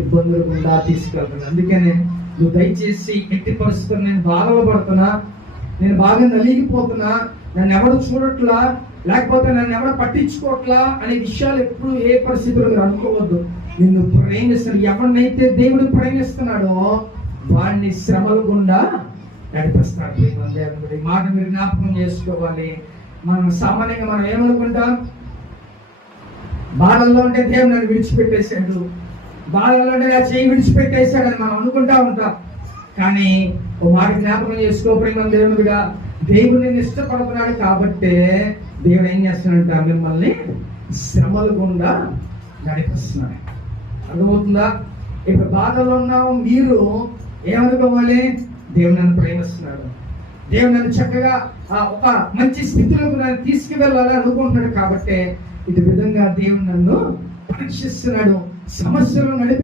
ఇబ్బందులు గుండా తీసుకెళ్తాడు. అందుకనే నువ్వు దయచేసి ఎట్టి పరిస్థితుల్లో నేను బాధలు పడుతున్నా, నేను బాగా నలిగిపోతున్నా, నన్ను ఎవరు చూడట్లా, లేకపోతే నన్ను ఎవరు పట్టించుకోవట్లా అనే విషయాలు ఎప్పుడు ఏ పరిస్థితుల్లో మీరు అనుకోవద్దు. నిన్ను ప్రేమిస్తాడు. ఎవరినైతే దేవుడు ప్రేమిస్తున్నాడో వాడిని శ్రమల గుండా నడిపిస్తాడు. ఈ మాట మీరు జ్ఞాపకం చేసుకోవాలి. మనం సామాన్యంగా మనం ఏమనుకుంటాం, బాధల్లో ఉంటే దేవుడు నన్ను విడిచిపెట్టేశాడు, బాధల్లో ఉంటే నా చేయి విడిచిపెట్టేశాడని మనం అనుకుంటా ఉంటాం. కానీ ఓ మాట జ్ఞాపకం చేసుకో ప్రేమ దేవుడిగా, దేవుడు నేను ఇష్టపడుతున్నాడు కాబట్టే దేవుడు ఏం చేస్తున్నాడంట, మిమ్మల్ని శ్రమల గుండా నడిపిస్తున్నాడు. అర్థమవుతుందా? ఇప్పుడు బాధలో ఉన్నాము, మీరు ఏమనుకోవాలి, దేవుడు నన్ను ప్రేమిస్తున్నాడు, దేవుడు నన్ను చక్కగా ఒక మంచి స్థితిలోకి నన్ను తీసుకువెళ్ళాలని అనుకుంటున్నాడు. కాబట్టి ఇది విధంగా దేవుడు నన్ను పరీక్షిస్తున్నాడు, సమస్యలు నడిపి